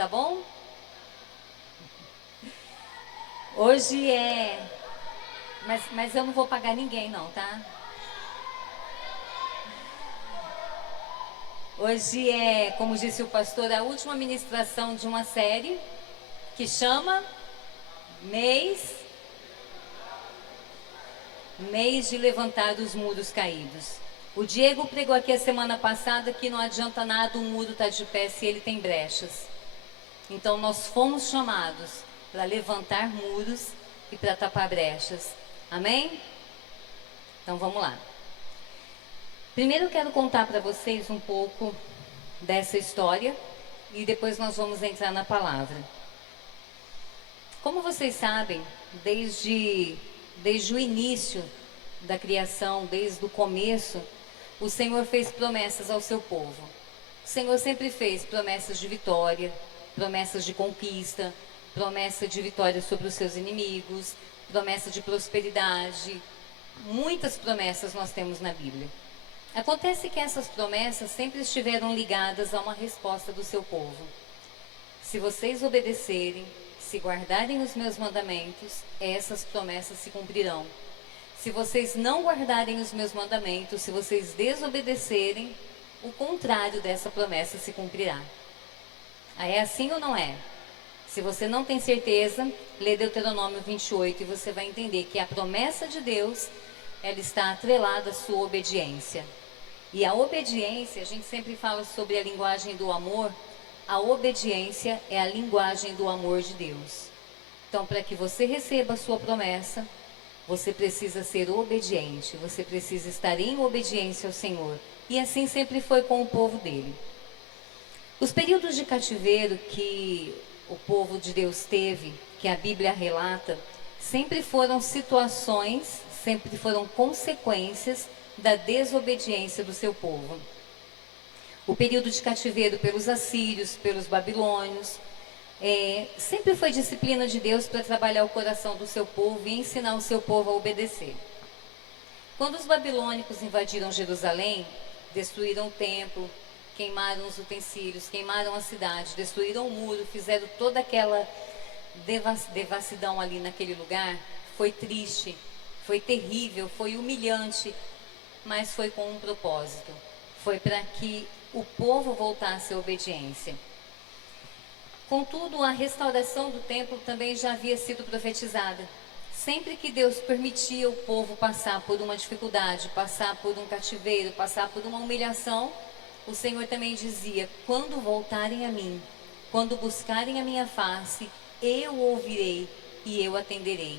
tá bom? Hoje é... Mas eu não vou pagar ninguém não, tá? Hoje é, como disse o pastor, a última ministração de uma série que chama Mês de Levantar os Muros Caídos. O Diego pregou aqui a semana passada que não adianta nada um muro estar de pé se ele tem brechas. Então nós fomos chamados para levantar muros e para tapar brechas. Amém? Então vamos lá. Primeiro eu quero contar para vocês um pouco dessa história e depois nós vamos entrar na palavra. Como vocês sabem, desde o início da criação, desde o começo, o Senhor fez promessas ao seu povo. O Senhor sempre fez promessas de vitória, promessas de conquista, promessa de vitória sobre os seus inimigos, promessa de prosperidade. Muitas promessas nós temos na Bíblia. Acontece que essas promessas sempre estiveram ligadas a uma resposta do seu povo. Se vocês obedecerem, se guardarem os meus mandamentos, essas promessas se cumprirão. Se vocês não guardarem os meus mandamentos, se vocês desobedecerem, o contrário dessa promessa se cumprirá. É assim ou não é? Se você não tem certeza, lê Deuteronômio 28 e você vai entender que a promessa de Deus, ela está atrelada à sua obediência. E a obediência, a gente sempre fala sobre a linguagem do amor, a obediência é a linguagem do amor de Deus. Então, para que você receba a sua promessa, você precisa ser obediente, você precisa estar em obediência ao Senhor. E assim sempre foi com o povo dele. Os períodos de cativeiro que o povo de Deus teve, que a Bíblia relata, sempre foram situações, sempre foram consequências da desobediência do seu povo. O período de cativeiro pelos assírios, pelos babilônios, sempre foi disciplina de Deus para trabalhar o coração do seu povo e ensinar o seu povo a obedecer. Quando os babilônicos invadiram Jerusalém, destruíram o templo, queimaram os utensílios, queimaram a cidade, destruíram o muro, fizeram toda aquela devassidão ali naquele lugar, foi triste, foi terrível, foi humilhante, mas foi com um propósito. Foi para que o povo voltasse à obediência. Contudo, a restauração do templo também já havia sido profetizada. Sempre que Deus permitia o povo passar por uma dificuldade, passar por um cativeiro, passar por uma humilhação, o Senhor também dizia: quando voltarem a mim, quando buscarem a minha face, eu ouvirei e eu atenderei.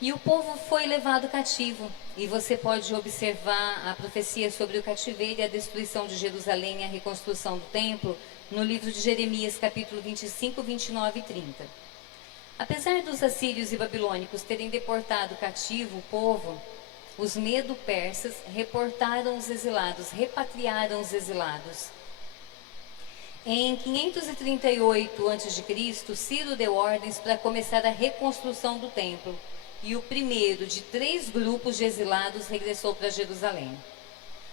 E o povo foi levado cativo. E você pode observar a profecia sobre o cativeiro e a destruição de Jerusalém e a reconstrução do templo no livro de Jeremias, capítulo 25, 29 e 30. Apesar dos assírios e babilônicos terem deportado cativo o povo, os medo-persas repatriaram os exilados. Em 538 a.C., Ciro deu ordens para começar a reconstrução do templo. E o primeiro de 3 grupos de exilados regressou para Jerusalém.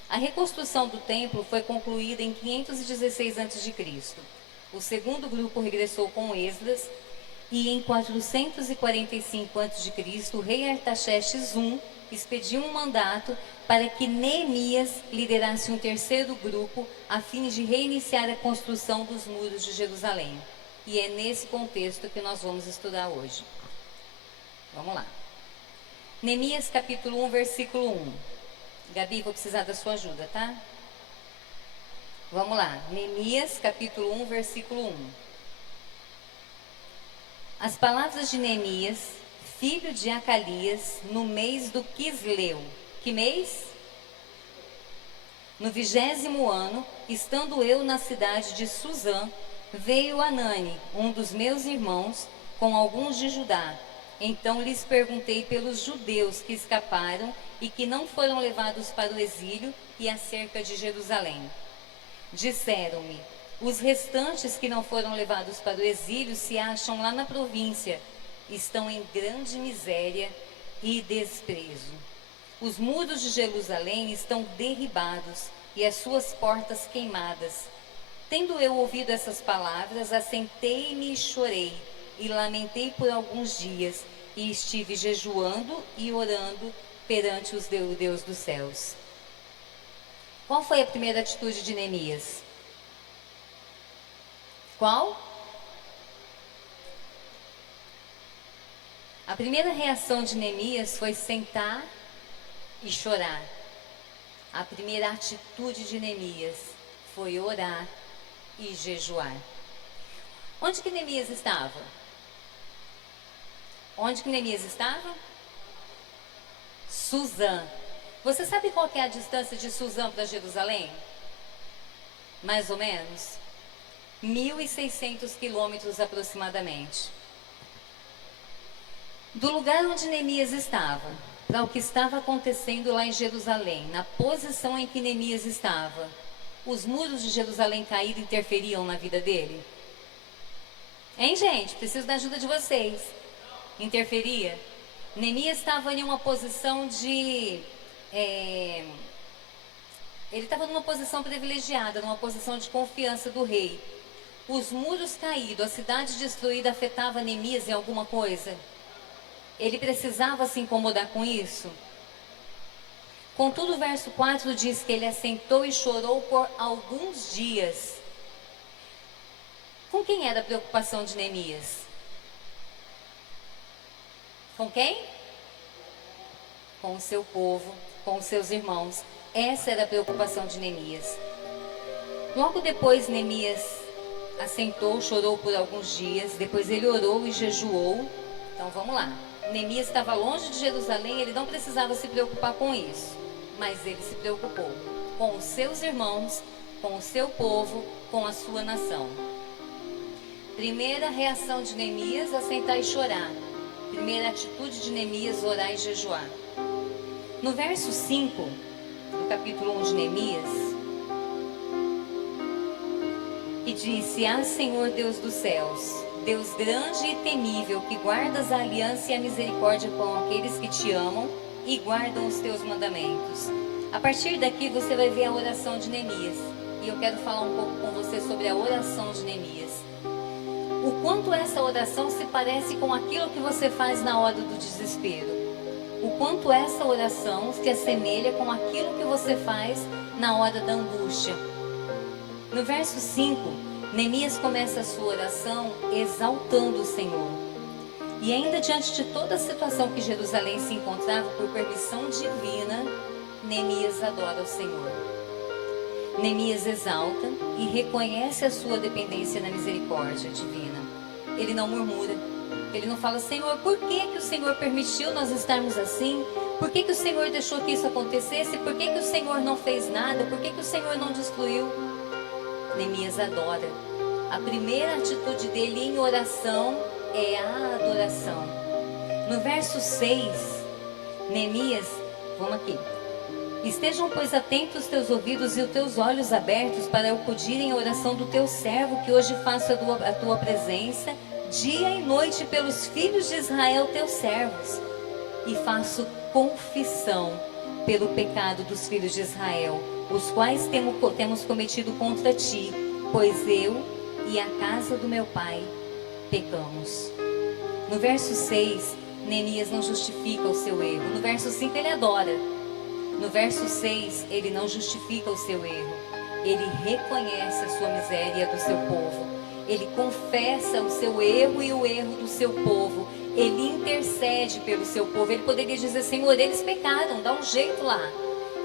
A reconstrução do templo foi concluída em 516 a.C. O segundo grupo regressou com Esdras e em 445 a.C. o rei Artaxerxes I expediu um mandato para que Neemias liderasse um terceiro grupo a fim de reiniciar a construção dos muros de Jerusalém. E é nesse contexto que nós vamos estudar hoje. Vamos lá. Neemias capítulo 1, versículo 1. Gabi, vou precisar da sua ajuda, tá? Vamos lá. Neemias capítulo 1, versículo 1. As palavras de Neemias, filho de Acalias, no mês do Quisleu. Que mês? No 20º ano, estando eu na cidade de Suzã, veio Anani, um dos meus irmãos, com alguns de Judá. Então lhes perguntei pelos judeus que escaparam e que não foram levados para o exílio e acerca de Jerusalém. Disseram-me: os restantes que não foram levados para o exílio se acham lá na província, estão em grande miséria e desprezo. Os muros de Jerusalém estão derribados e as suas portas queimadas. Tendo eu ouvido essas palavras, assentei-me e chorei, e lamentei por alguns dias, e estive jejuando e orando perante o Deus dos céus. Qual foi a primeira atitude de Neemias? Qual? A primeira reação de Neemias foi sentar e chorar. A primeira atitude de Neemias foi orar e jejuar. Onde que Neemias estava? Onde que Neemias estava? Suzã. Você sabe qual que é a distância de Suzã para Jerusalém? Mais ou menos 1.600 quilômetros aproximadamente. Do lugar onde Neemias estava, para o que estava acontecendo lá em Jerusalém, na posição em que Neemias estava, os muros de Jerusalém caídos interferiam na vida dele? Hein, gente? Preciso da ajuda de vocês. Interferia? Neemias estava em uma posição de... ele estava numa posição privilegiada, numa posição de confiança do rei. Os muros caídos, a cidade destruída afetava Neemias em alguma coisa? Ele precisava se incomodar com isso? Contudo, o verso 4 diz que ele assentou e chorou por alguns dias. Com quem era a preocupação de Neemias? Com quem? Com o seu povo, com os seus irmãos. Essa era a preocupação de Neemias. Logo depois, Neemias assentou, chorou por alguns dias. Depois ele orou e jejuou. Então vamos lá. Neemias estava longe de Jerusalém, ele não precisava se preocupar com isso. Mas ele se preocupou com os seus irmãos, com o seu povo, com a sua nação. Primeira reação de Neemias, assentar e chorar. Primeira atitude de Neemias, orar e jejuar. No verso 5, do capítulo 1 de Neemias, e disse: Ah, Senhor Deus dos céus, Deus grande e temível, que guardas a aliança e a misericórdia com aqueles que te amam e guardam os teus mandamentos. A partir daqui você vai ver a oração de Neemias. E eu quero falar um pouco com você sobre a oração de Neemias. O quanto essa oração se parece com aquilo que você faz na hora do desespero. O quanto essa oração se assemelha com aquilo que você faz na hora da angústia. No verso 5, Neemias começa a sua oração exaltando o Senhor. E ainda diante de toda a situação que Jerusalém se encontrava, por permissão divina, Neemias adora o Senhor. Neemias exalta e reconhece a sua dependência na misericórdia divina. Ele não murmura. Ele não fala: Senhor, por que o Senhor permitiu nós estarmos assim? Por que o Senhor deixou que isso acontecesse? Por que o Senhor não fez nada? Por que o Senhor não destruiu? Neemias adora. A primeira atitude dele em oração é a adoração. No verso 6, Neemias, vamos aqui. Estejam, pois, atentos os teus ouvidos e os teus olhos abertos para acudirem à oração do teu servo, que hoje faço a tua presença, dia e noite, pelos filhos de Israel, teus servos. E faço confissão pelo pecado dos filhos de Israel, os quais temos cometido contra ti, pois eu e a casa do meu pai pecamos. No verso 6, Neemias não justifica o seu erro. No verso 5, ele adora. No verso 6, ele não justifica o seu erro. Ele reconhece a sua miséria e a do seu povo. Ele confessa o seu erro e o erro do seu povo. Ele intercede pelo seu povo. Ele poderia dizer: Senhor, eles pecaram, dá um jeito lá.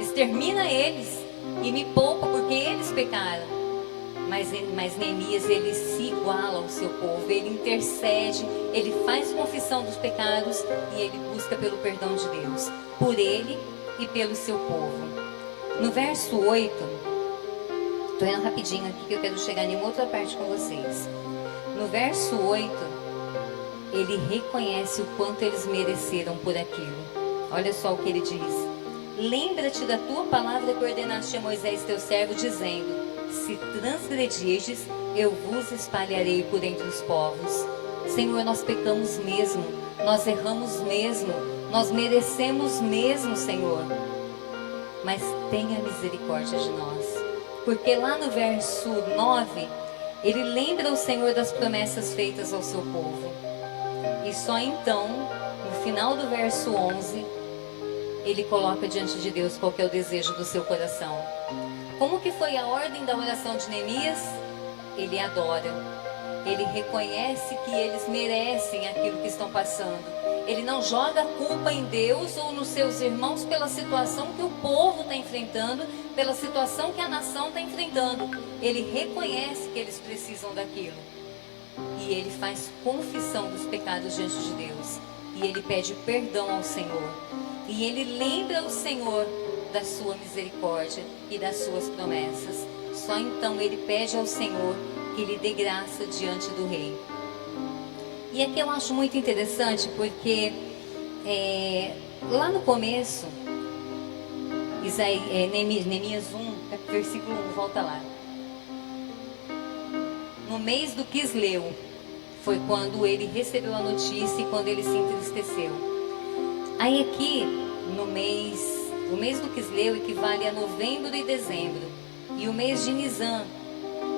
Extermina eles e me poupa, porque eles pecaram. Mas Neemias, ele se iguala ao seu povo. Ele intercede, ele faz confissão dos pecados e ele busca pelo perdão de Deus, por ele e pelo seu povo. No verso 8, estou indo rapidinho aqui que eu quero chegar em outra parte com vocês. No verso 8, ele reconhece o quanto eles mereceram por aquilo. Olha só o que ele diz: lembra-te da tua palavra que ordenaste a Moisés teu servo, dizendo: se transgredirdes, eu vos espalharei por entre os povos. Senhor, nós pecamos mesmo, nós erramos mesmo, nós merecemos mesmo, Senhor. Mas tenha misericórdia de nós. Porque lá no verso 9, ele lembra o Senhor das promessas feitas ao seu povo. E só então, no final do verso 11, ele coloca diante de Deus qual que é o desejo do seu coração. Como que foi a ordem da oração de Neemias? Ele adora. Ele reconhece que eles merecem aquilo que estão passando. Ele não joga a culpa em Deus ou nos seus irmãos pela situação que o povo está enfrentando, pela situação que a nação está enfrentando. Ele reconhece que eles precisam daquilo. E ele faz confissão dos pecados diante de Deus. E ele pede perdão ao Senhor. E ele lembra o Senhor da sua misericórdia e das suas promessas. Só então ele pede ao Senhor que lhe dê graça diante do rei. E aqui eu acho muito interessante porque lá no começo, Neemias 1, versículo 1, volta lá. No mês do Quisleu, foi quando ele recebeu a notícia e quando ele se entristeceu. Aí aqui, o mês do Quisleu equivale a novembro e dezembro. E o mês de Nisan,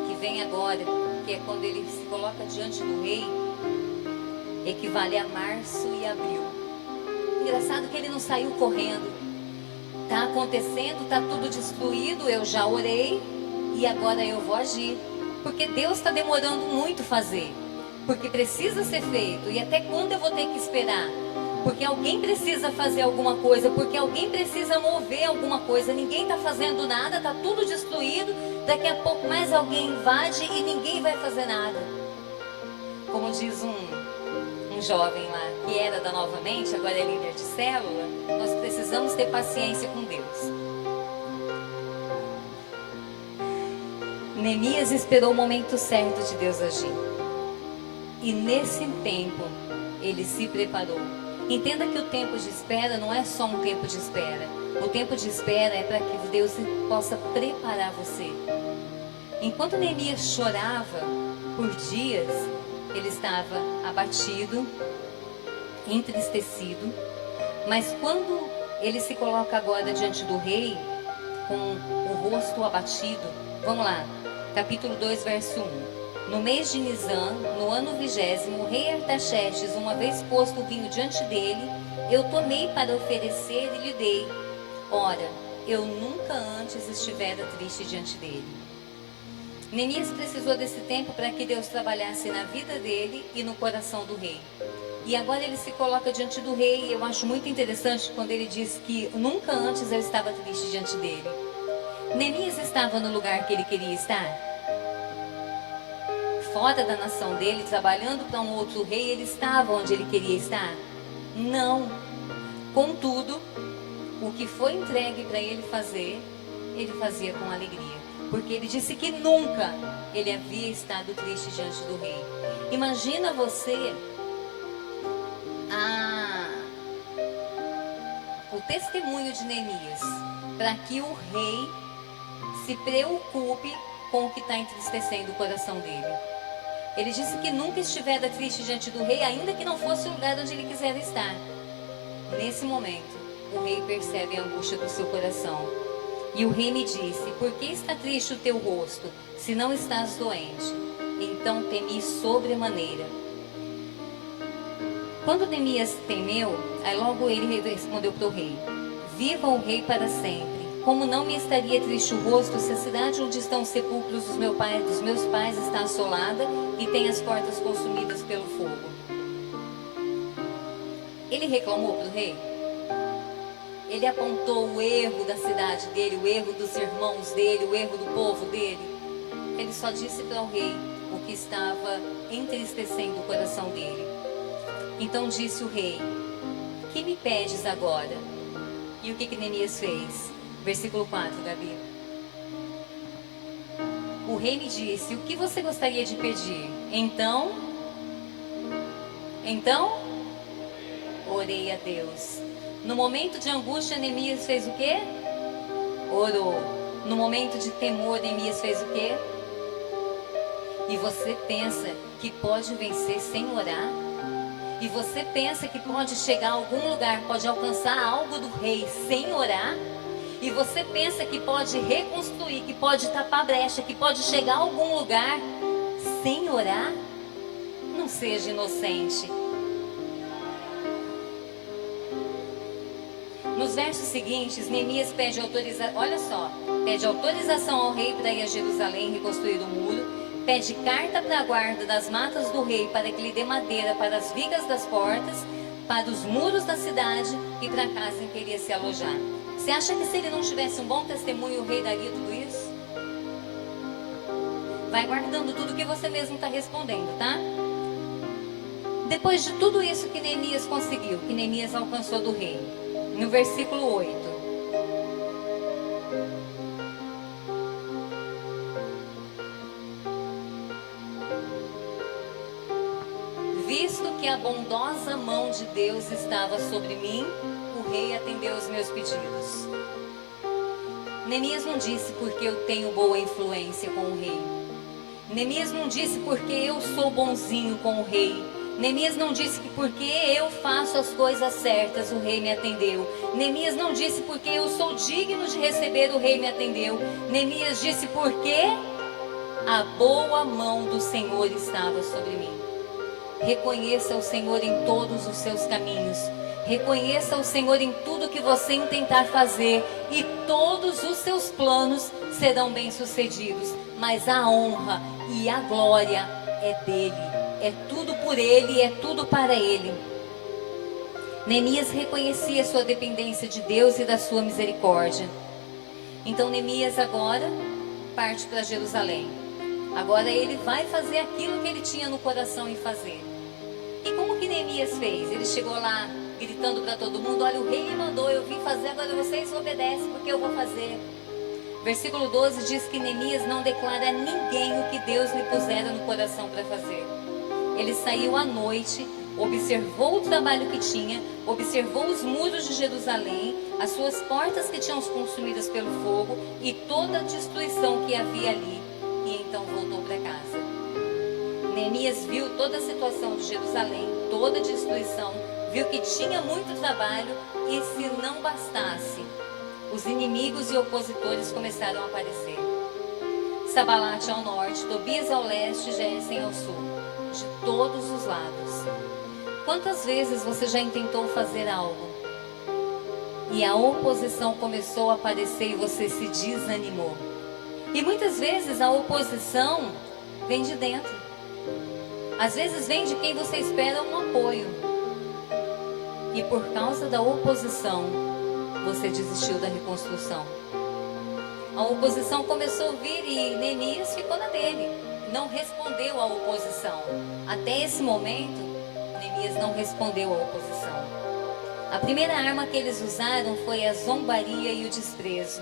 que vem agora, que é quando ele se coloca diante do rei, equivale a março e abril. Engraçado que ele não saiu correndo. Tá acontecendo, tá tudo destruído, eu já orei e agora eu vou agir. Porque Deus está demorando muito fazer. Porque precisa ser feito. E até quando eu vou ter que esperar? Porque alguém precisa fazer alguma coisa. Porque alguém precisa mover alguma coisa. Ninguém está fazendo nada, está tudo destruído. Daqui a pouco mais alguém invade e ninguém vai fazer nada. Como diz um jovem lá, que era da Novamente, agora é líder de célula, nós precisamos ter paciência com Deus. Neemias esperou o momento certo de Deus agir. E nesse tempo, ele se preparou. Entenda que o tempo de espera não é só um tempo de espera. O tempo de espera é para que Deus possa preparar você. Enquanto Neemias chorava por dias, ele estava abatido, entristecido. Mas quando ele se coloca agora diante do rei, com o rosto abatido, vamos lá, capítulo 2, verso 1. No mês de Nisan, no ano 20º, o rei Artaxerxes, uma vez posto o vinho diante dele, eu tomei para oferecer e lhe dei. Ora, eu nunca antes estivera triste diante dele. Neemias precisou desse tempo para que Deus trabalhasse na vida dele e no coração do rei. E agora ele se coloca diante do rei, e eu acho muito interessante quando ele diz que nunca antes eu estava triste diante dele. Neemias estava no lugar que ele queria estar? Fora da nação dele, trabalhando para um outro rei, ele estava onde ele queria estar? Não. Contudo, o que foi entregue para ele fazer, ele fazia com alegria. Porque ele disse que nunca ele havia estado triste diante do rei. Imagina você o testemunho de Neemias para que o rei se preocupe com o que está entristecendo o coração dele. Ele disse que nunca estivera triste diante do rei, ainda que não fosse o lugar onde ele quisera estar. Nesse momento, o rei percebe a angústia do seu coração. E o rei me disse: por que está triste o teu rosto, se não estás doente? Então temi sobremaneira. Quando Neemias temeu, aí logo ele respondeu para o rei: viva o rei para sempre. Como não me estaria triste o rosto se a cidade onde estão os sepulcros dos meus pais está assolada e tem as portas consumidas pelo fogo? Ele reclamou para o rei? Ele apontou o erro da cidade dele, o erro dos irmãos dele, o erro do povo dele? Ele só disse para o rei o que estava entristecendo o coração dele. Então disse o rei: que me pedes agora? E o que Neemias fez? Versículo 4, Gabi. O rei me disse: o que você gostaria de pedir? Então, orei a Deus. No momento de angústia, Neemias fez o quê? Orou. No momento de temor, Neemias fez o quê? E você pensa que pode vencer sem orar? E você pensa que pode chegar a algum lugar, pode alcançar algo do rei sem orar? e você pensa que pode reconstruir, que pode tapar brecha, que pode chegar a algum lugar sem orar, não seja inocente. Nos versos seguintes, Neemias pede autorização, olha só, pede autorização ao rei para ir a Jerusalém reconstruir o muro, pede carta para a guarda das matas do rei para que lhe dê madeira para as vigas das portas, para os muros da cidade e para a casa em que iria se alojar. Você acha que se ele não tivesse um bom testemunho, o rei daria tudo isso? Vai guardando tudo que você mesmo está respondendo, tá? Depois de tudo isso que Neemias conseguiu, que Neemias alcançou do rei, no versículo 8. Visto que a bondosa mão de Deus estava sobre mim, o rei atendeu os meus pedidos. Neemias não disse porque eu tenho boa influência com o rei. Neemias não disse porque eu sou bonzinho com o rei. Neemias não disse que porque eu faço as coisas certas o rei me atendeu. Neemias não disse porque eu sou digno de receber o rei me atendeu. Neemias disse porque a boa mão do Senhor estava sobre mim. Reconheça o Senhor em todos os seus caminhos. Reconheça o Senhor em tudo que você intentar fazer, e todos os seus planos serão bem-sucedidos. Mas a honra e a glória é dele. É tudo por ele, é tudo para ele. Neemias reconhecia sua dependência de Deus e da sua misericórdia. Então Neemias agora parte para Jerusalém. Agora ele vai fazer aquilo que ele tinha no coração em fazer. E como que Neemias fez? Ele chegou lá gritando para todo mundo: olha, o rei me mandou, eu vim fazer, agora vocês obedecem porque eu vou fazer. Versículo 12 diz que Neemias não declara a ninguém o que Deus lhe pusera no coração para fazer. Ele saiu à noite, observou o trabalho que tinha, observou os muros de Jerusalém, as suas portas que tinham consumidas pelo fogo e toda a destruição que havia ali, e então voltou para casa. Neemias viu toda a situação de Jerusalém, toda a destruição, viu que tinha muito trabalho, e se não bastasse, os inimigos e opositores começaram a aparecer. Sabalate ao norte, Tobias ao leste e Gesem ao sul, de todos os lados. Quantas vezes você já intentou fazer algo e a oposição começou a aparecer e você se desanimou? E muitas vezes a oposição vem de dentro. Às vezes vem de quem você espera um apoio. E por causa da oposição, você desistiu da reconstrução. A oposição começou a vir e Neemias ficou na dele. Não respondeu à oposição. Até esse momento, Neemias não respondeu à oposição. A primeira arma que eles usaram foi a zombaria e o desprezo.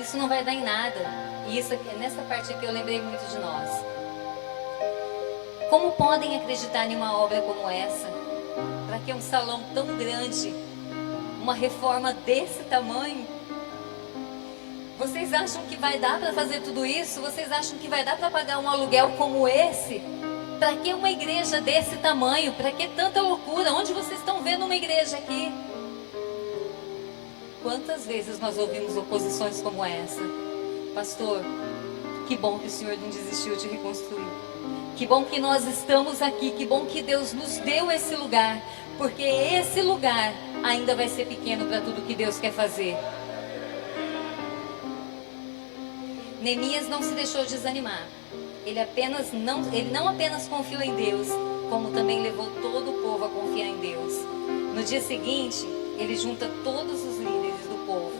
Isso não vai dar em nada. E isso aqui, nessa parte aqui eu lembrei muito de nós. Como podem acreditar em uma obra como essa? Para que um salão tão grande, uma reforma desse tamanho? Vocês acham que vai dar para fazer tudo isso? Vocês acham que vai dar para pagar um aluguel como esse? Para que uma igreja desse tamanho? Para que tanta loucura? Onde vocês estão vendo uma igreja aqui? Quantas vezes nós ouvimos oposições como essa? Pastor, que bom que o Senhor não desistiu de reconstruir. Que bom que nós estamos aqui. Que bom que Deus nos deu esse lugar. Porque esse lugar ainda vai ser pequeno para tudo que Deus quer fazer. Neemias não se deixou desanimar. Ele não apenas confiou em Deus, como também levou todo o povo a confiar em Deus. No dia seguinte, ele junta todos os líderes do povo,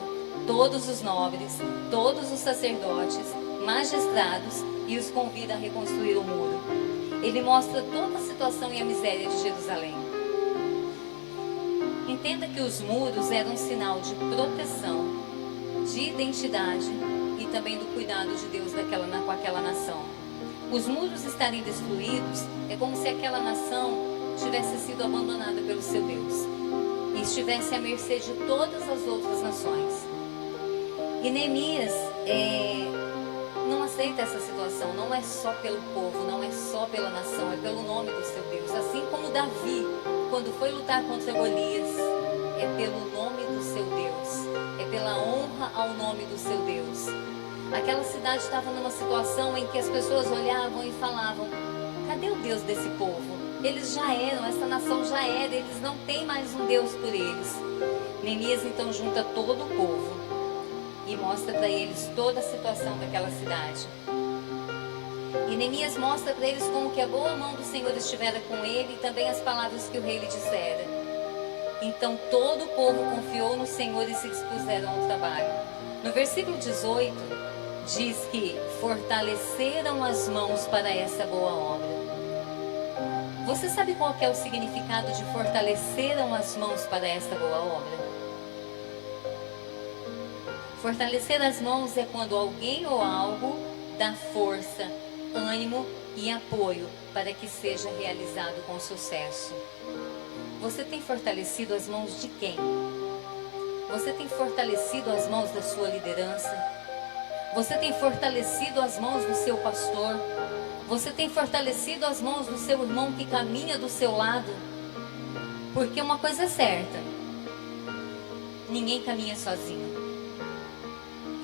todos os nobres, todos os sacerdotes, magistrados, e os convida a reconstruir o muro. Ele mostra toda a situação e a miséria de Jerusalém. Entenda que os muros eram um sinal de proteção, de identidade e também do cuidado de Deus com aquela nação. Os muros estarem destruídos é como se aquela nação tivesse sido abandonada pelo seu Deus e estivesse à mercê de todas as outras nações. E Neemias não aceita essa situação. Não é só pelo povo, não é só pela nação, é pelo nome do seu Deus. Assim como Davi, quando foi lutar contra Golias, é pelo nome do seu Deus, é pela honra ao nome do seu Deus. Aquela cidade estava numa situação em que as pessoas olhavam e falavam: cadê o Deus desse povo? Eles já eram, essa nação já era, eles não têm mais um Deus por eles. Neemias então junta todo o povo e mostra para eles toda a situação daquela cidade. E Neemias mostra para eles como que a boa mão do Senhor estivera com ele e também as palavras que o rei lhe dissera. Então todo o povo confiou no Senhor e se dispuseram ao trabalho. No versículo 18 diz que fortaleceram as mãos para essa boa obra. Você sabe qual que é o significado de fortaleceram as mãos para essa boa obra? Fortalecer as mãos é quando alguém ou algo dá força, ânimo e apoio para que seja realizado com sucesso. Você tem fortalecido as mãos de quem? Você tem fortalecido as mãos da sua liderança? Você tem fortalecido as mãos do seu pastor? Você tem fortalecido as mãos do seu irmão que caminha do seu lado? Porque uma coisa é certa: ninguém caminha sozinho.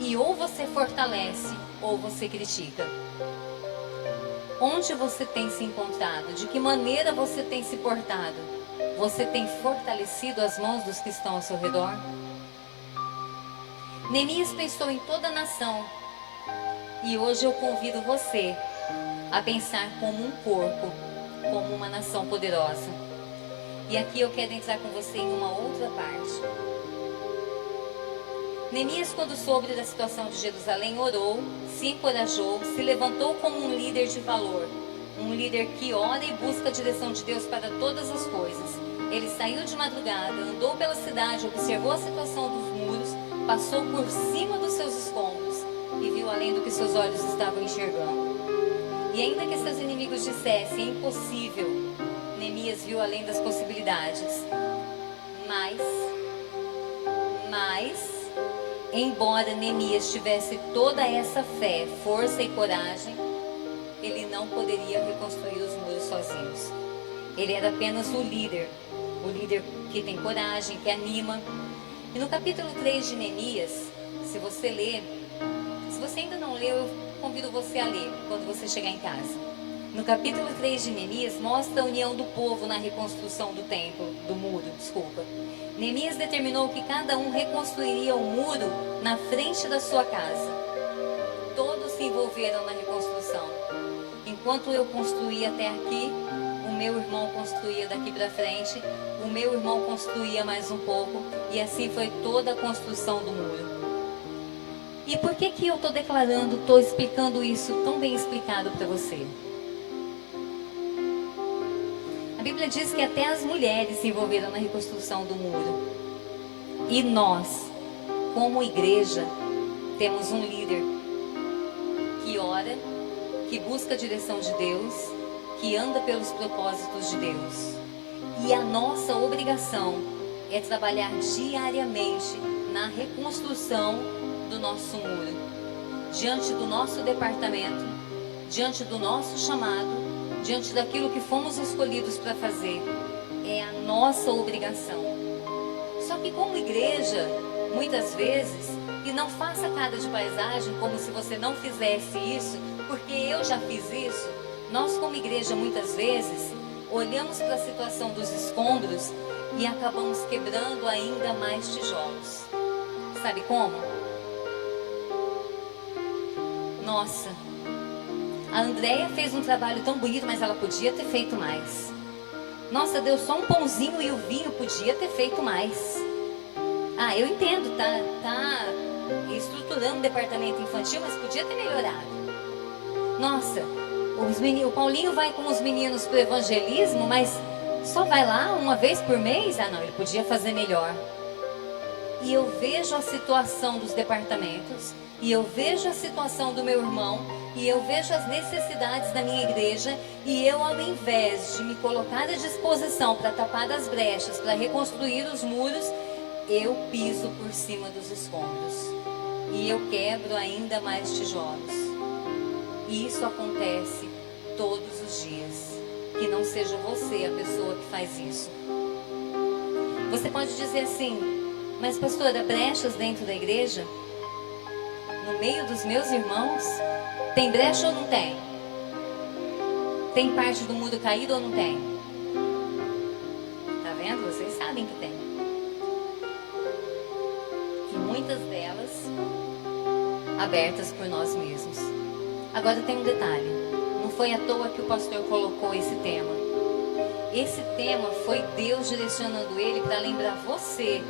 E ou você fortalece ou você critica. Onde você tem se encontrado? De que maneira você tem se portado? Você tem fortalecido as mãos dos que estão ao seu redor? Neemias pensou em toda a nação. E hoje eu convido você a pensar como um corpo, como uma nação poderosa. E aqui eu quero entrar com você em uma outra parte. Neemias, quando soube da situação de Jerusalém, orou, se encorajou, se levantou como um líder de valor. Um líder que ora e busca a direção de Deus para todas as coisas. Ele saiu de madrugada, andou pela cidade, observou a situação dos muros, passou por cima dos seus escombros e viu além do que seus olhos estavam enxergando. E ainda que seus inimigos dissessem: é impossível, Neemias viu além das possibilidades. Mas, embora Neemias tivesse toda essa fé, força e coragem, ele não poderia reconstruir os muros sozinhos. Ele era apenas o líder que tem coragem, que anima. E no capítulo 3 de Neemias, se você ler, se você ainda não leu, eu convido você a ler quando você chegar em casa. No capítulo 3 de Neemias, mostra a união do povo na reconstrução do templo, do muro, desculpa. Neemias determinou que cada um reconstruiria o muro na frente da sua casa. Todos se envolveram na reconstrução. Enquanto eu construía até aqui, o meu irmão construía daqui para frente, o meu irmão construía mais um pouco, e assim foi toda a construção do muro. E por que eu estou explicando isso tão bem explicado para você? A Bíblia diz que até as mulheres se envolveram na reconstrução do muro. E nós, como igreja, temos um líder que ora, que busca a direção de Deus, que anda pelos propósitos de Deus. E a nossa obrigação é trabalhar diariamente na reconstrução do nosso muro, diante do nosso departamento, diante do nosso chamado, diante daquilo que fomos escolhidos para fazer. É a nossa obrigação. Só que como igreja, muitas vezes, e não faça cara de paisagem como se você não fizesse isso, porque eu já fiz isso, nós como igreja muitas vezes olhamos para a situação dos escombros e acabamos quebrando ainda mais tijolos. Sabe como? Nossa, a Andréia fez um trabalho tão bonito, mas ela podia ter feito mais. Nossa, deu só um pãozinho e o vinho, podia ter feito mais. Ah, eu entendo, tá estruturando o departamento infantil, mas podia ter melhorado. Nossa, o Paulinho vai com os meninos pro evangelismo, mas só vai lá uma vez por mês? Ah, não, ele podia fazer melhor. E eu vejo a situação dos departamentos, e eu vejo a situação do meu irmão, e eu vejo as necessidades da minha igreja, e eu, ao invés de me colocar à disposição para tapar as brechas, para reconstruir os muros, eu piso por cima dos escombros e eu quebro ainda mais tijolos. E isso acontece todos os dias. Que não seja você a pessoa que faz isso. Você pode dizer assim: mas pastora, brechas dentro da igreja? No meio dos meus irmãos? Tem brecha ou não tem? Tem parte do muro caído ou não tem? Tá vendo? Vocês sabem que tem. E muitas delas abertas por nós mesmos. Agora tem um detalhe. Não foi à toa que o pastor colocou esse tema. Esse tema foi Deus direcionando ele para lembrar você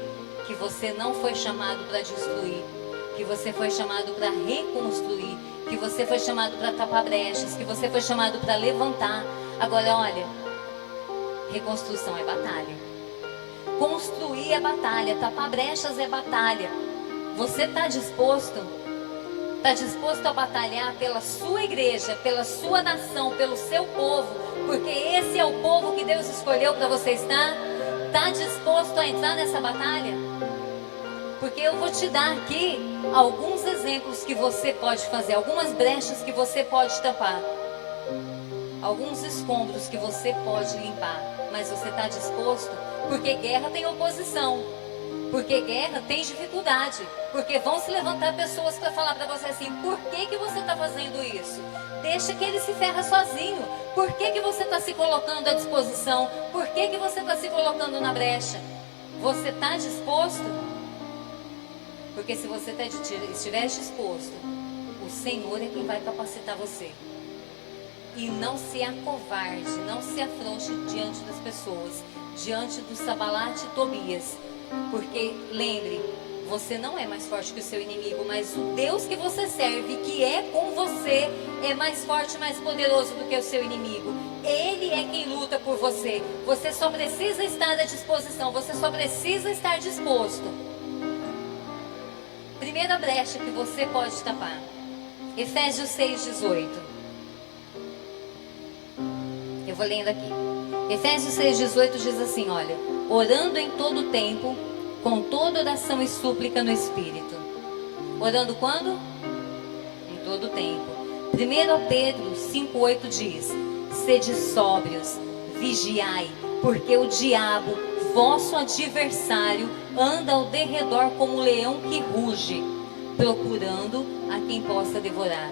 que você não foi chamado para destruir, que você foi chamado para reconstruir, que você foi chamado para tapar brechas, que você foi chamado para levantar. Agora olha, reconstrução é batalha. Construir é batalha, tapar brechas é batalha. Você está disposto? Está disposto a batalhar pela sua igreja, pela sua nação, pelo seu povo? Porque esse é o povo que Deus escolheu para você estar? Está disposto a entrar nessa batalha? Porque eu vou te dar aqui alguns exemplos que você pode fazer, algumas brechas que você pode tapar, alguns escombros que você pode limpar. Mas você está disposto? Porque guerra tem oposição, porque guerra tem dificuldade, porque vão se levantar pessoas para falar para você assim: por que você está fazendo isso? Deixa que ele se ferra sozinho. Por que você está se colocando à disposição? Por que você está se colocando na brecha? Você está disposto? Porque se você estiver disposto, o Senhor é quem vai capacitar você. E não se acovarde, não se afronte diante das pessoas, diante do Sambalate e Tobias. Porque lembre, você não é mais forte que o seu inimigo, mas o Deus que você serve, que é com você, é mais forte, mais poderoso do que o seu inimigo. Ele é quem luta por você. Você só precisa estar à disposição, você só precisa estar disposto. Primeira brecha que você pode tapar, Efésios 6,18. Eu vou lendo aqui. Efésios 6,18 diz assim, olha: orando em todo tempo, com toda oração e súplica no Espírito. Orando quando? Em todo tempo. 1 Pedro 5,8 diz: sede sóbrios, vigiai, porque o diabo, vosso adversário, anda ao derredor como um leão que ruge, procurando a quem possa devorar.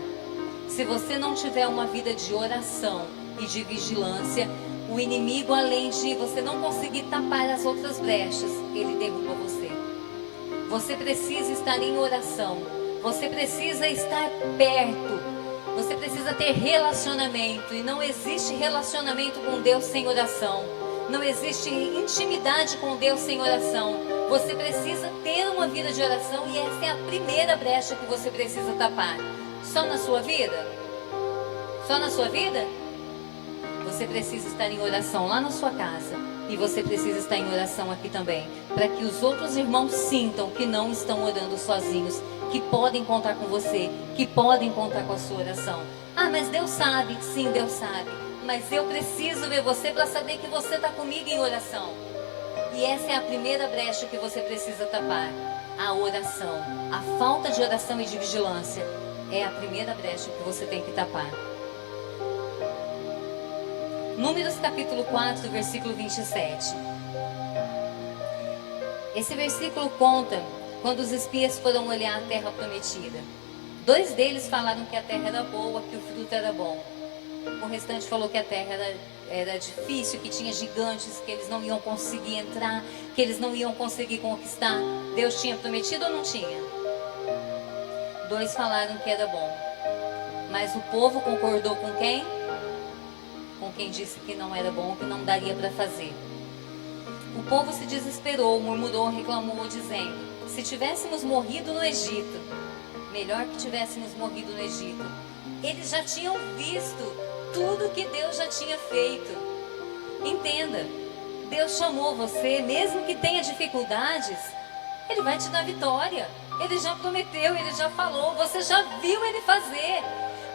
Se você não tiver uma vida de oração e de vigilância, o inimigo, além de você não conseguir tapar as outras brechas, ele derruba você. Você precisa estar em oração, você precisa estar perto, você precisa ter relacionamento. E não existe relacionamento com Deus sem oração. Não existe intimidade com Deus sem oração. Você precisa ter uma vida de oração, e essa é a primeira brecha que você precisa tapar. Só na sua vida? Só na sua vida? Você precisa estar em oração lá na sua casa, e você precisa estar em oração aqui também, para que os outros irmãos sintam que não estão orando sozinhos, que podem contar com você, que podem contar com a sua oração. Ah, mas Deus sabe. Sim, Deus sabe. Mas eu preciso ver você para saber que você está comigo em oração. E essa é a primeira brecha que você precisa tapar. A oração. A falta de oração e de vigilância é a primeira brecha que você tem que tapar. Números capítulo 4, versículo 27. Esse versículo conta quando os espias foram olhar a terra prometida. 2 deles falaram que a terra era boa, que o fruto era bom. O restante falou que a terra era difícil, que tinha gigantes, que eles não iam conseguir entrar, que eles não iam conseguir conquistar. Deus tinha prometido ou não tinha? 2 falaram que era bom. Mas o povo concordou com quem? Com quem disse que não era bom, que não daria para fazer. O povo se desesperou, murmurou, reclamou, dizendo: se tivéssemos morrido no Egito, melhor que tivéssemos morrido no Egito. Eles já tinham visto tudo que Deus já tinha feito. Entenda, Deus chamou você, mesmo que tenha dificuldades, Ele vai te dar vitória. Ele já prometeu, Ele já falou, você já viu Ele fazer.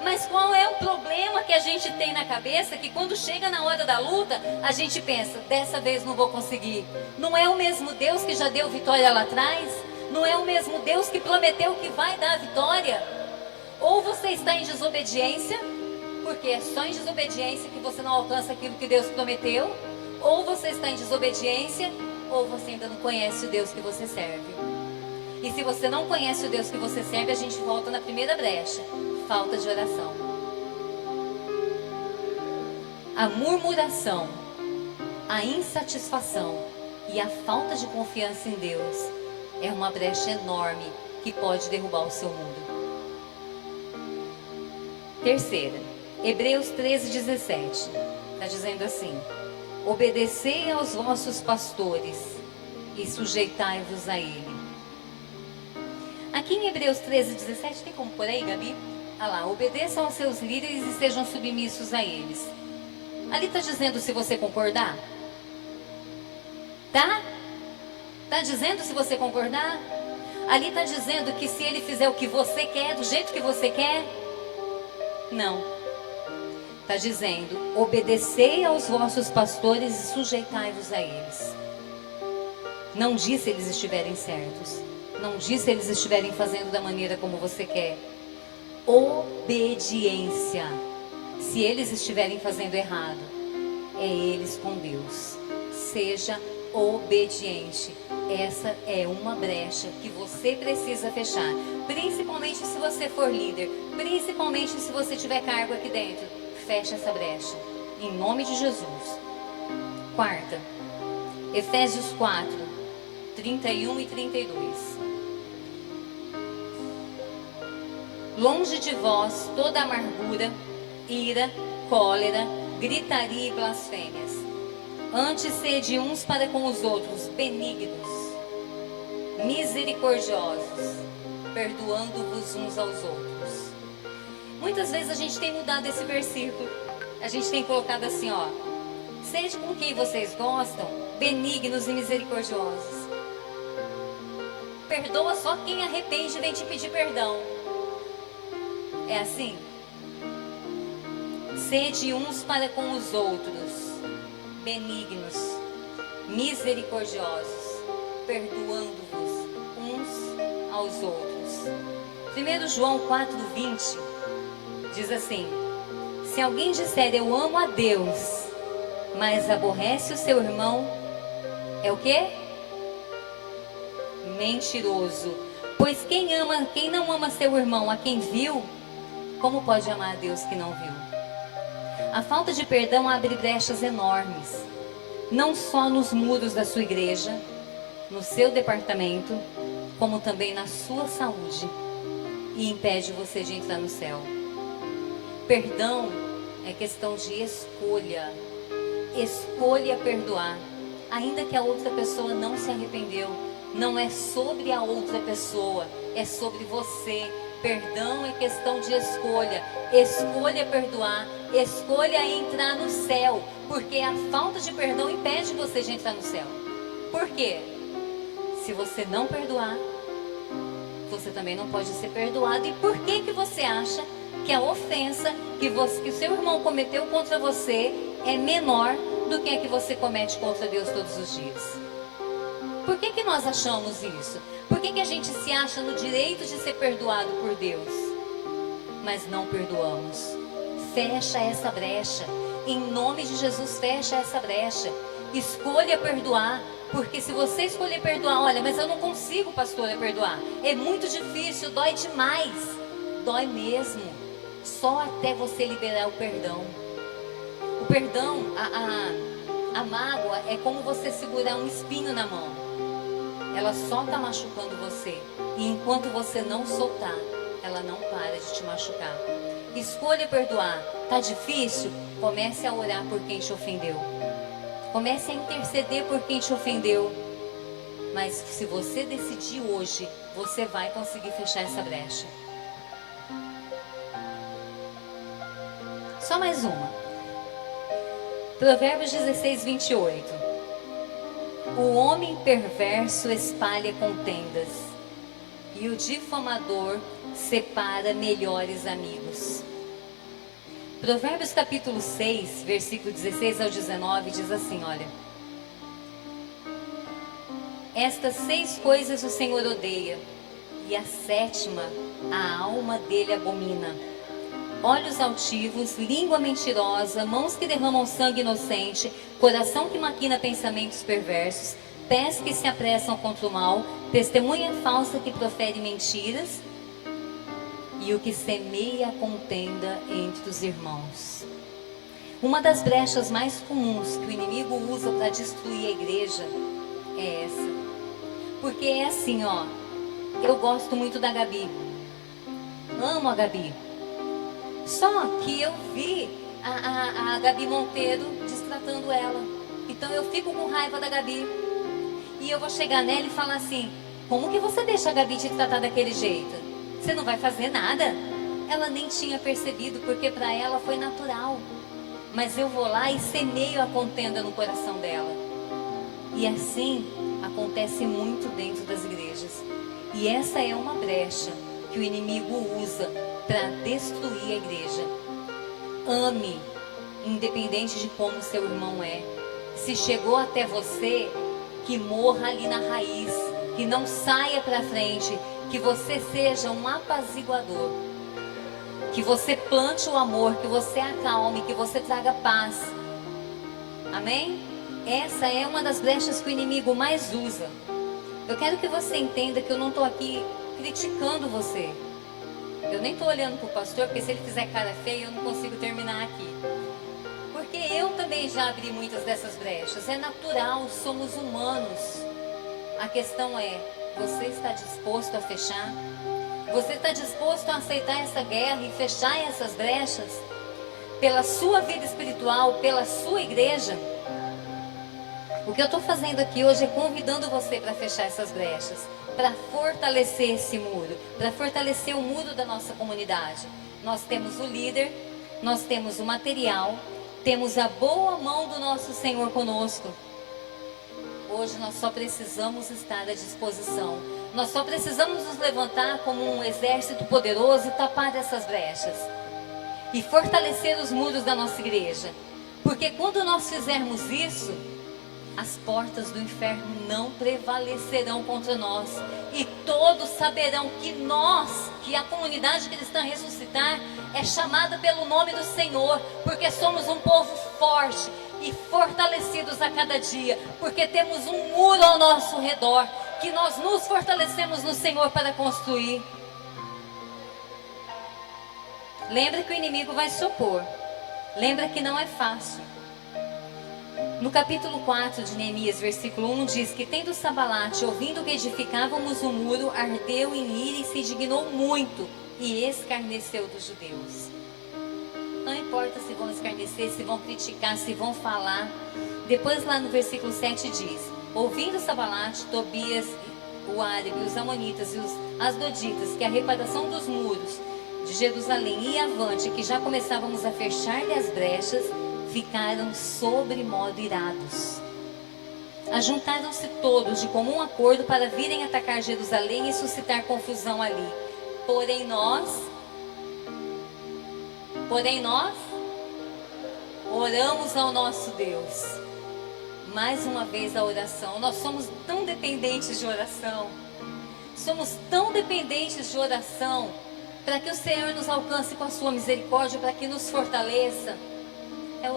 Mas qual é o problema que a gente tem na cabeça? Que quando chega na hora da luta, a gente pensa: dessa vez não vou conseguir. Não é o mesmo Deus que já deu vitória lá atrás? Não é o mesmo Deus que prometeu que vai dar a vitória? Ou você está em desobediência, porque é só em desobediência que você não alcança aquilo que Deus prometeu. Ou você está em desobediência ou você ainda não conhece o Deus que você serve. E se você não conhece o Deus que você serve, a gente volta na primeira brecha: falta de oração. A murmuração, a insatisfação e a falta de confiança em Deus é uma brecha enorme que pode derrubar o seu mundo. Terceira, Hebreus 13:17, está dizendo assim: obedecei aos vossos pastores e sujeitai-vos a ele. Aqui em Hebreus 13:17, tem como por aí, Gabi? Olha lá: obedeçam aos seus líderes e sejam submissos a eles. Ali está dizendo se você concordar? Tá? Está dizendo se você concordar? Ali está dizendo que se ele fizer o que você quer, do jeito que você quer? Não. Está dizendo: obedecei aos vossos pastores e sujeitai-vos a eles. Não diz se eles estiverem certos. Não diz se eles estiverem fazendo da maneira como você quer. Obediência. Se eles estiverem fazendo errado, é eles com Deus. Seja obediente. Essa é uma brecha que você precisa fechar. Principalmente se você for líder. Principalmente se você tiver cargo aqui dentro. Fecha essa brecha. Em nome de Jesus. Quarta, Efésios 4, 31 e 32. Longe de vós toda amargura, ira, cólera, gritaria e blasfêmias. Antes sede uns para com os outros benignos, misericordiosos, perdoando-vos uns aos outros. Muitas vezes a gente tem mudado esse versículo. A gente tem colocado assim, ó: sede com quem vocês gostam, benignos e misericordiosos. Perdoa só quem arrepende e vem te pedir perdão. É assim? Sede uns para com os outros, benignos, misericordiosos, perdoando-vos uns aos outros. 1 João 4:20 diz assim: se alguém disser eu amo a Deus, mas aborrece o seu irmão, é o quê? Mentiroso. Pois quem não ama seu irmão a quem viu, como pode amar a Deus que não viu? A falta de perdão abre brechas enormes, não só nos muros da sua igreja, no seu departamento, como também na sua saúde, e impede você de entrar no céu. Perdão é questão de escolha. Escolha perdoar, ainda que a outra pessoa não se arrependeu. Não é sobre a outra pessoa, é sobre você. Perdão é questão de escolha. Escolha perdoar, escolha entrar no céu, porque a falta de perdão impede você de entrar no céu. Por quê? Se você não perdoar, você também não pode ser perdoado. E por que que você acha que a ofensa que o seu irmão cometeu contra você é menor do que a que você comete contra Deus todos os dias? Por que que nós achamos isso? Por que que a gente se acha no direito de ser perdoado por Deus, mas não perdoamos? Fecha essa brecha. Em nome de Jesus, fecha essa brecha. Escolha perdoar. Porque se você escolher perdoar, olha, mas eu não consigo, pastora, perdoar. É muito difícil, dói demais. Dói mesmo. Só até você liberar o perdão. O perdão, a mágoa é como você segurar um espinho na mão. Ela só está machucando você. E enquanto você não soltar, ela não para de te machucar. Escolha perdoar. Tá difícil? Comece a orar por quem te ofendeu. Comece a interceder por quem te ofendeu. Mas se você decidir hoje, você vai conseguir fechar essa brecha. Só mais uma. Provérbios 16:28. O homem perverso espalha contendas, e o difamador separa melhores amigos. Provérbios capítulo 6, versículo 16 ao 19, diz assim, olha: estas 6 coisas o Senhor odeia, e a 7ª a alma dele abomina: olhos altivos, língua mentirosa, mãos que derramam sangue inocente, coração que maquina pensamentos perversos, pés que se apressam contra o mal, testemunha falsa que profere mentiras e o que semeia a contenda entre os irmãos. Uma das brechas mais comuns que o inimigo usa para destruir a igreja é essa. Porque é assim, ó, eu gosto muito da Gabi, amo a Gabi, só que eu vi a Gabi Monteiro destratando ela, então eu fico com raiva da Gabi, e eu vou chegar nela e falar assim: como que você deixa a Gabi te tratar daquele jeito? Você não vai fazer nada? Ela nem tinha percebido, porque para ela foi natural, mas eu vou lá e semeio a contenda no coração dela. E assim acontece muito dentro das igrejas. E essa é uma brecha que o inimigo usa para destruir a igreja. Ame, independente de como seu irmão é. Se chegou até você, que morra ali na raiz, que não saia para frente, que você seja um apaziguador, que você plante o amor, que você acalme, que você traga paz. Amém? Essa é uma das brechas que o inimigo mais usa. Eu quero que você entenda que eu não estou aqui criticando você. Eu nem estou olhando para o pastor, porque se ele fizer cara feia, eu não consigo terminar aqui. Porque eu também já abri muitas dessas brechas. É natural, somos humanos. A questão é, você está disposto a fechar? Você está disposto a aceitar essa guerra e fechar essas brechas? Pela sua vida espiritual, pela sua igreja? O que eu estou fazendo aqui hoje é convidando você para fechar essas brechas, para fortalecer esse muro, para fortalecer o muro da nossa comunidade. Nós temos o líder, nós temos o material, temos a boa mão do nosso Senhor conosco. Hoje nós só precisamos estar à disposição. Nós só precisamos nos levantar como um exército poderoso e tapar essas brechas. E fortalecer os muros da nossa igreja. Porque quando nós fizermos isso, as portas do inferno não prevalecerão contra nós. E todos saberão que nós, que a comunidade cristã ressuscitar, é chamada pelo nome do Senhor. Porque somos um povo forte e fortalecidos a cada dia. Porque temos um muro ao nosso redor, que nós nos fortalecemos no Senhor para construir. Lembra que o inimigo vai se opor. Lembra que não é fácil. No capítulo 4 de Neemias, versículo 1, diz que tendo Sambalate, ouvindo que edificávamos o muro, ardeu em ira e se indignou muito e escarneceu dos judeus. Não importa se vão escarnecer, se vão criticar, se vão falar. Depois lá no versículo 7 diz: ouvindo Sambalate, Tobias, o árabe, os amonitas e os asdoditas, que a reparação dos muros de Jerusalém ia avante, que já começávamos a fechar-lhe as brechas, ficaram sobremodo irados. Ajuntaram-se todos de comum acordo para virem atacar Jerusalém e suscitar confusão ali. Porém nós oramos ao nosso Deus. Mais uma vez a oração. Nós somos tão dependentes de oração. Somos tão dependentes de oração, para que o Senhor nos alcance com a sua misericórdia, para que nos fortaleça. É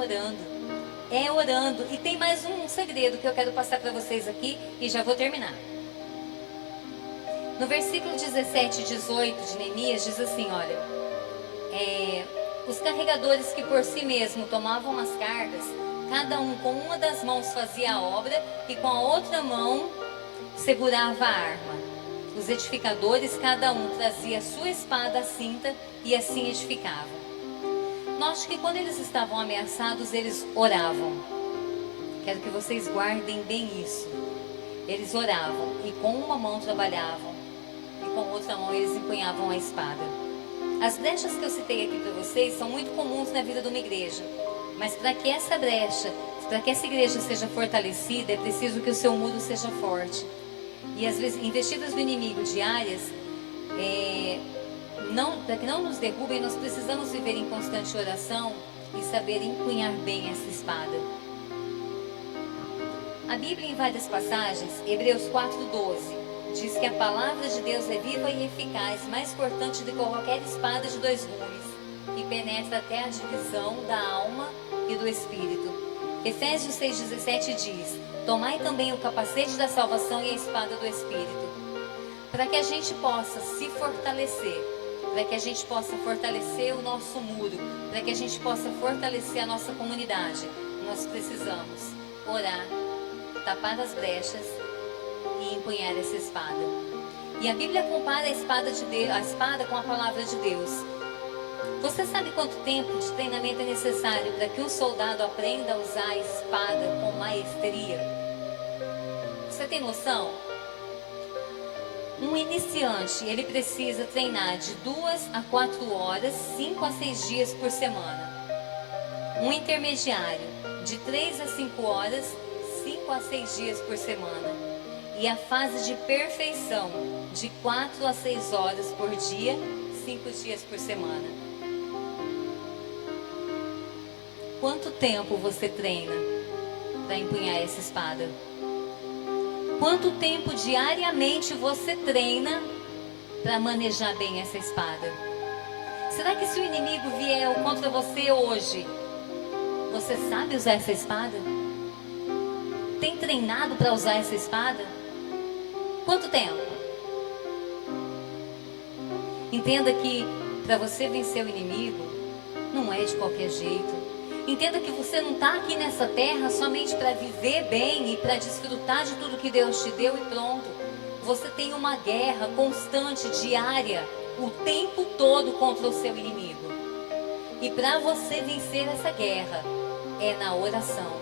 orando. E tem mais um segredo que eu quero passar para vocês aqui e já vou terminar. No versículo 17 e 18 de Neemias diz assim, olha, os carregadores que por si mesmo tomavam as cargas, cada um com uma das mãos fazia a obra e com a outra mão segurava a arma. Os edificadores, cada um trazia a sua espada à cinta e assim edificavam. Note que quando eles estavam ameaçados, eles oravam. Quero que vocês guardem bem isso. Eles oravam e com uma mão trabalhavam e com outra mão eles empunhavam a espada. As brechas que eu citei aqui para vocês são muito comuns na vida de uma igreja. Mas para que essa brecha, para que essa igreja seja fortalecida, é preciso que o seu muro seja forte. E às vezes, investidas do inimigo diárias, para que não nos derrubem, nós precisamos viver em constante oração e saber empunhar bem essa espada. A Bíblia, em várias passagens, Hebreus 4:12, diz que a palavra de Deus é viva e eficaz, mais cortante do que qualquer espada de dois gumes, e penetra até a divisão da alma e do espírito, Efésios 6,17 diz: tomai também o capacete da salvação e a espada do Espírito, para que a gente possa se fortalecer, para que a gente possa fortalecer o nosso muro, para que a gente possa fortalecer a nossa comunidade. Nós precisamos orar, tapar as brechas e empunhar essa espada. E a Bíblia compara a espada de Deus, a espada com a palavra de Deus. Você sabe quanto tempo de treinamento é necessário para que um soldado aprenda a usar a espada com maestria? Você tem noção? Um iniciante, ele precisa treinar de 2 a 4 horas, 5 a 6 dias por semana. Um intermediário, de 3 a 5 horas, 5 a 6 dias por semana. E a fase de perfeição, de 4 a 6 horas por dia, 5 dias por semana. Quanto tempo você treina para empunhar essa espada? Quanto tempo diariamente você treina para manejar bem essa espada? Será que se o inimigo vier contra você hoje, você sabe usar essa espada? Tem treinado para usar essa espada? Quanto tempo? Entenda que para você vencer o inimigo, não é de qualquer jeito. Entenda que você não está aqui nessa terra somente para viver bem e para desfrutar de tudo que Deus te deu e pronto. Você tem uma guerra constante, diária, o tempo todo contra o seu inimigo. E para você vencer essa guerra, é na oração,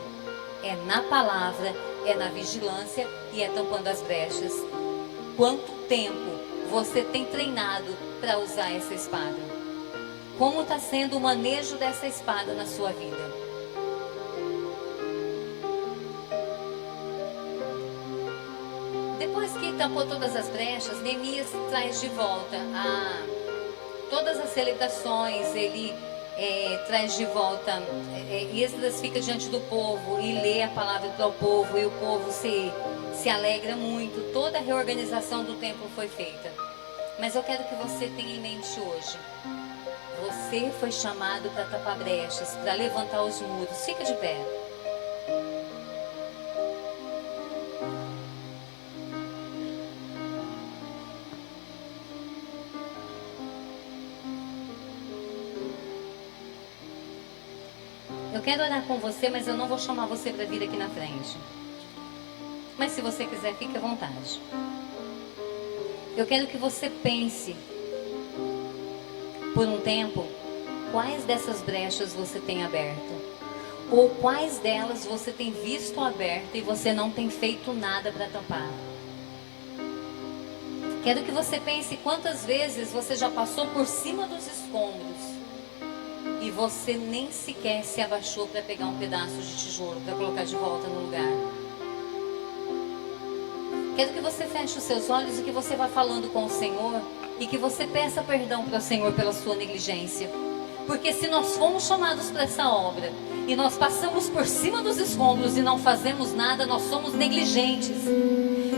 é na palavra, é na vigilância e é tampando as brechas. Quanto tempo você tem treinado para usar essa espada? Como está sendo o manejo dessa espada na sua vida? Depois que tampou todas as brechas, Neemias traz de volta todas as celebrações, ele traz de volta, Esdras fica diante do povo e lê a palavra para o povo, e o povo se alegra muito. Toda a reorganização do templo foi feita. Mas eu quero que você tenha em mente hoje: você foi chamado para tapar brechas, para levantar os muros. Fica de pé. Eu quero orar com você, mas eu não vou chamar você para vir aqui na frente. Mas se você quiser, fique à vontade. Eu quero que você pense por um tempo, quais dessas brechas você tem aberto? Ou quais delas você tem visto aberta e você não tem feito nada para tampar? Quero que você pense quantas vezes você já passou por cima dos escombros e você nem sequer se abaixou para pegar um pedaço de tijolo para colocar de volta no lugar. Quero que você feche os seus olhos e que você vá falando com o Senhor e que você peça perdão para o Senhor pela sua negligência. Porque se nós fomos chamados para essa obra e nós passamos por cima dos escombros e não fazemos nada, nós somos negligentes.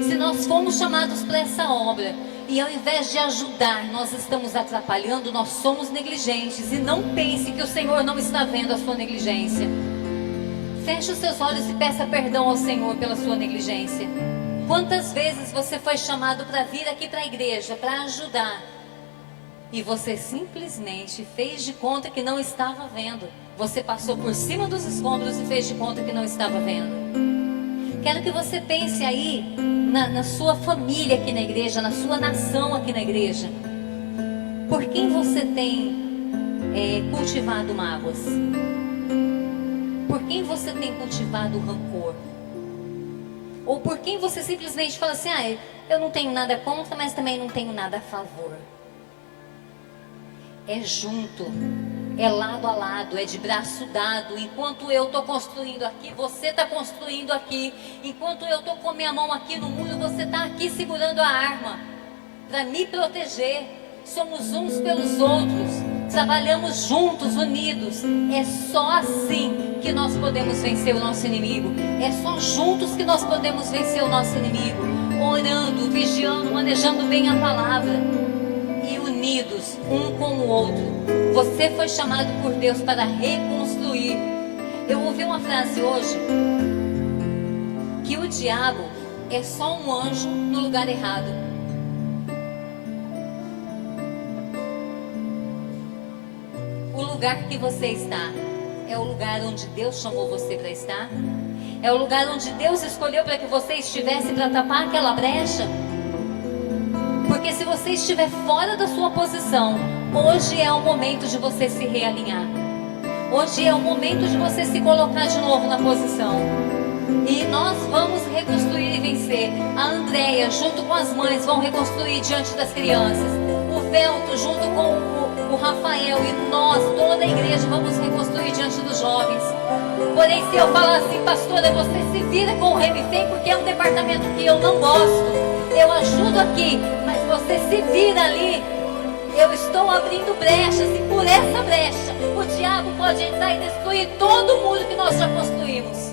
Se nós fomos chamados para essa obra e ao invés de ajudar, nós estamos atrapalhando, nós somos negligentes. E não pense que o Senhor não está vendo a sua negligência. Feche os seus olhos e peça perdão ao Senhor pela sua negligência. Quantas vezes você foi chamado para vir aqui para a igreja, para ajudar, e você simplesmente fez de conta que não estava vendo? Você passou por cima dos escombros e fez de conta que não estava vendo. Quero que você pense aí na sua família aqui na igreja, na sua nação aqui na igreja. Por quem você tem cultivado mágoas? Por quem você tem cultivado rancor? Ou por quem você simplesmente fala assim: eu não tenho nada contra, mas também não tenho nada a favor. É junto, é lado a lado, é de braço dado. Enquanto eu estou construindo aqui, você está construindo aqui. Enquanto eu estou com minha mão aqui no muro, você está aqui segurando a arma para me proteger. Somos uns pelos outros, trabalhamos juntos, unidos. É só assim que nós podemos vencer o nosso inimigo. É só juntos que nós podemos vencer o nosso inimigo. Orando, vigiando, manejando bem a palavra e unidos um com o outro. Você foi chamado por Deus para reconstruir. Eu ouvi uma frase hoje que o diabo é só um anjo no lugar errado. O lugar que você está é o lugar onde Deus chamou você para estar? É o lugar onde Deus escolheu para que você estivesse para tapar aquela brecha? Porque se você estiver fora da sua posição, hoje é o momento de você se realinhar. Hoje é o momento de você se colocar de novo na posição. E nós vamos reconstruir e vencer. A Andréia, junto com as mães, vão reconstruir diante das crianças. O Velto, junto com o Rafael, e nós, toda a igreja, vamos reconstruir diante dos jovens. Porém, se eu falar assim, pastora, você se vira com o Remifem, porque é um departamento que eu não gosto. Eu ajudo aqui, mas você se vira ali. Eu estou abrindo brechas, e por essa brecha o diabo pode entrar e destruir todo o muro que nós já construímos.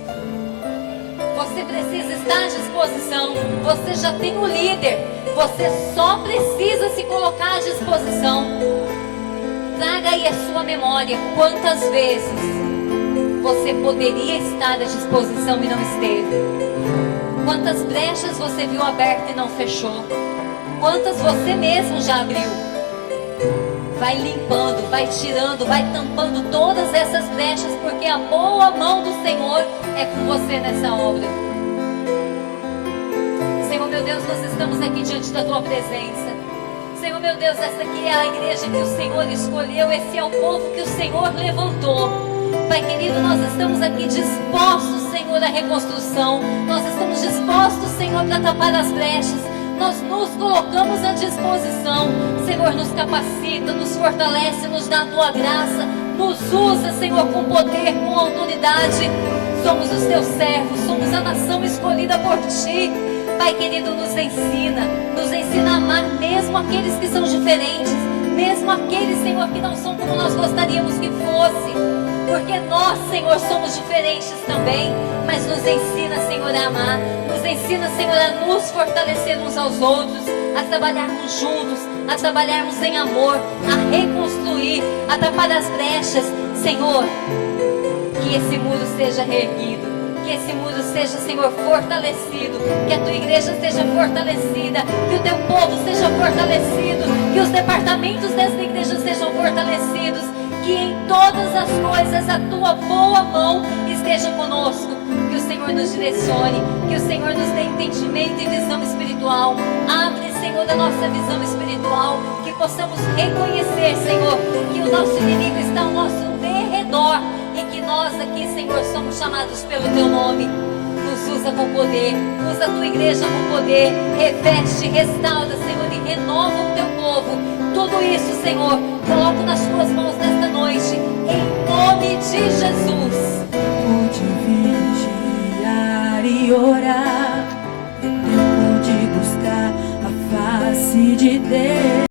Você precisa estar à disposição. Você já tem o líder. Você só precisa se colocar à disposição. Traga aí a sua memória quantas vezes você poderia estar à disposição e não esteve. Quantas brechas você viu abertas e não fechou. Quantas você mesmo já abriu. Vai limpando, vai tirando, vai tampando todas essas brechas, porque a boa mão do Senhor é com você nessa obra. Senhor meu Deus, nós estamos aqui diante da Tua presença. Senhor meu Deus, essa aqui é a igreja que o Senhor escolheu, esse é o povo que o Senhor levantou. Pai querido, nós estamos aqui dispostos, Senhor, à reconstrução. Nós estamos dispostos, Senhor, para tapar as brechas. Nós nos colocamos à disposição. Senhor, nos capacita, nos fortalece, nos dá a Tua graça. Nos usa, Senhor, com poder, com autoridade. Somos os Teus servos, somos a nação escolhida por Ti. Pai querido, nos ensina a amar mesmo aqueles que são diferentes. Mesmo aqueles, Senhor, que não são como nós gostaríamos que fosse. Porque nós, Senhor, somos diferentes também. Mas nos ensina, Senhor, a amar. Nos ensina, Senhor, a nos fortalecer uns aos outros, a trabalharmos juntos, a trabalharmos em amor, a reconstruir, a tapar as brechas. Senhor, que esse muro seja reerguido, que esse muro seja, Senhor, fortalecido, que a Tua igreja seja fortalecida, que o Teu povo seja fortalecido, que os departamentos desta igreja sejam fortalecidos, que em todas as coisas a Tua boa mão esteja conosco. Que o Senhor nos direcione, que o Senhor nos dê entendimento e visão espiritual. Abre, Senhor, a nossa visão espiritual, que possamos reconhecer, Senhor, que o nosso inimigo está ao nosso derredor e que nós aqui, Senhor, somos chamados pelo Teu nome. Nos usa com poder, usa a Tua igreja com poder, reveste, restaura, Senhor, e renova o Teu povo. Tudo isso, Senhor, coloco nas Tuas mãos nesta noite, em nome de Jesus. E orar, tempo de buscar a face de Deus.